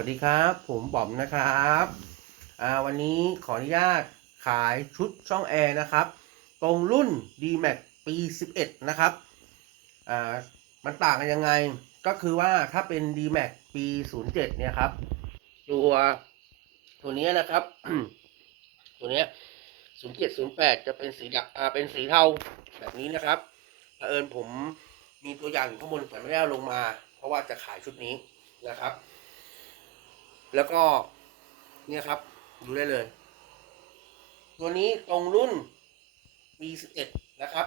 วัสดีครับ ผมบอมนะครับวันนี้ขออนุญาตขายชุดช่องแอร์นะครับ ตรงรุ่น D-Max ปี 11 นะครับมันต่างกันยังไง ก็คือว่าถ้าเป็น D-Max ปี 07 เนี่ยครับ ตัวตัวนี้นะครับ ตัวนี้ย0708 จะเป็นสีดำอ่าเป็นสีเทาแบบนี้นะครับเผอิญผมมีตัวอย่างอยู่ข้างบนแต่ไม่ได้ลงมา เพราะว่าจะขายชุดนี้นะครับ แล้วก็เนี่ยครับ ดูได้เลย ตัวนี้ตรงรุ่น B11 นะครับ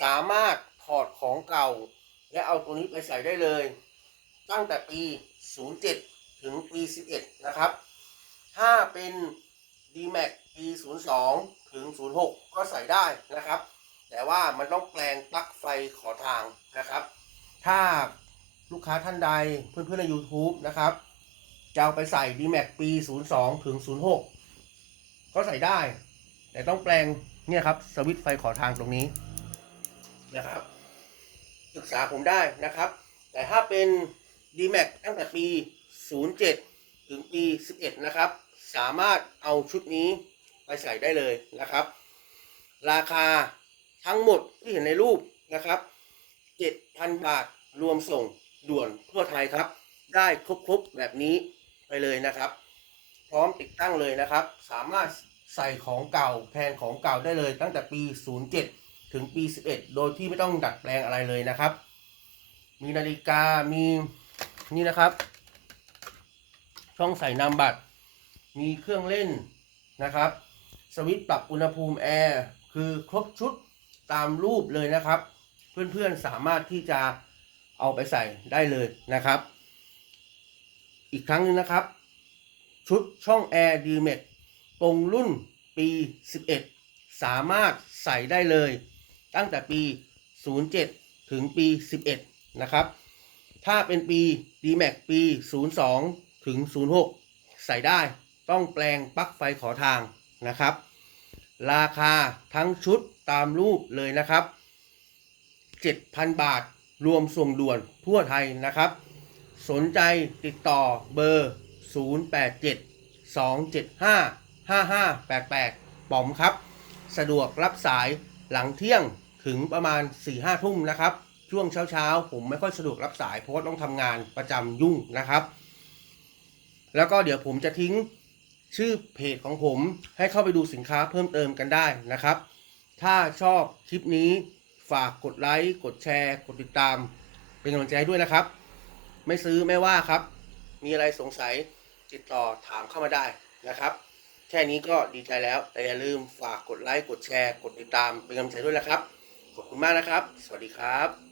สามารถถอดของเก่า และเอาตัวนี้ไปใส่ได้เลย ตั้งแต่ปี 07 ถึงปี 11 นะครับ ถ้าเป็น D-Max ปี 02 ถึง 06 ก็ใส่ได้นะครับ แต่ว่ามันต้องแปลงปลั๊กไฟขอทางนะครับ ถ้าลูกค้าท่านใดเพื่อนๆใน YouTube นะครับ จะเอาไปใส่ D-Max ปี 02 ถึง 06 ก็ใส่ได้ แต่ต้องแปลงเนี่ยครับ สวิตช์ไฟขอทางตรงนี้นะครับ ศึกษาผมได้นะครับ แต่ถ้าเป็น D-Max ตั้งแต่ปี 07 ถึงปี 11 นะครับ สามารถเอาชุดนี้ไปใส่ได้เลยนะครับ ราคาทั้งหมดที่เห็นในรูปนะครับ 7,000 บาทรวมส่งด่วนทั่วไทยครับ ได้ครบๆแบบนี้ ไปเลยนะครับ พร้อมติดตั้งเลยนะครับ สามารถใส่ของเก่าแทนของเก่าได้เลย ตั้งแต่ปี 07 ถึงปี 11 โดยที่ไม่ต้องดัดแปลงอะไรเลยนะครับ มีนาฬิกามีนี่นะครับ ช่องใส่นามบัตร มีเครื่องเล่นนะครับ สวิตช์ปรับอุณหภูมิแอร์ คือครบชุดตามรูปเลยนะครับ เพื่อนๆสามารถที่จะเอาไปใส่ได้เลยนะครับ อีกครั้งหนึงนะครับ ชุดช่องแอร์ดีเม t ตรงรุ่นปี 11 สามารถใส่ได้เลย ตั้งแต่ปี 07 ถึงปี 11 นะครับ ถ้าเป็นปี D-Max ปี 02 ถึง 06 ใส่ได้ต้องแปลงปลั๊กไฟขอทางนะครับ ราคาทั้งชุดตามรูปเลยนะครับ 7,000 บาทรวมส่งด่วนทั่วไทยนะครับ สนใจติดต่อเบอร์ 087 275 5588 ป๋อมครับ สะดวกรับสายหลังเที่ยงถึงประมาณ 4-5ทุ่มนะครับ ช่วงเช้าๆ ผมไม่ค่อยสะดวกรับสายเพราะว่าต้องทำงานประจำยุ่งนะครับ แล้วก็เดี๋ยวผมจะทิ้งชื่อเพจของผมให้เข้าไปดูสินค้าเพิ่มเติมกันได้นะครับ ถ้าชอบคลิปนี้ฝากกดไลค์ กดแชร์ กดติดตาม เป็นกำลังใจให้ด้วยนะครับ ไม่ซื้อไม่ว่าครับ มีอะไรสงสัยติดต่อถามเข้ามาได้นะครับ แค่นี้ก็ดีใจแล้ว แต่อย่าลืมฝากกดไลค์กดแชร์ กดติดตามเป็นกำลังใจด้วยนะครับ ขอบคุณมากนะครับ สวัสดีครับ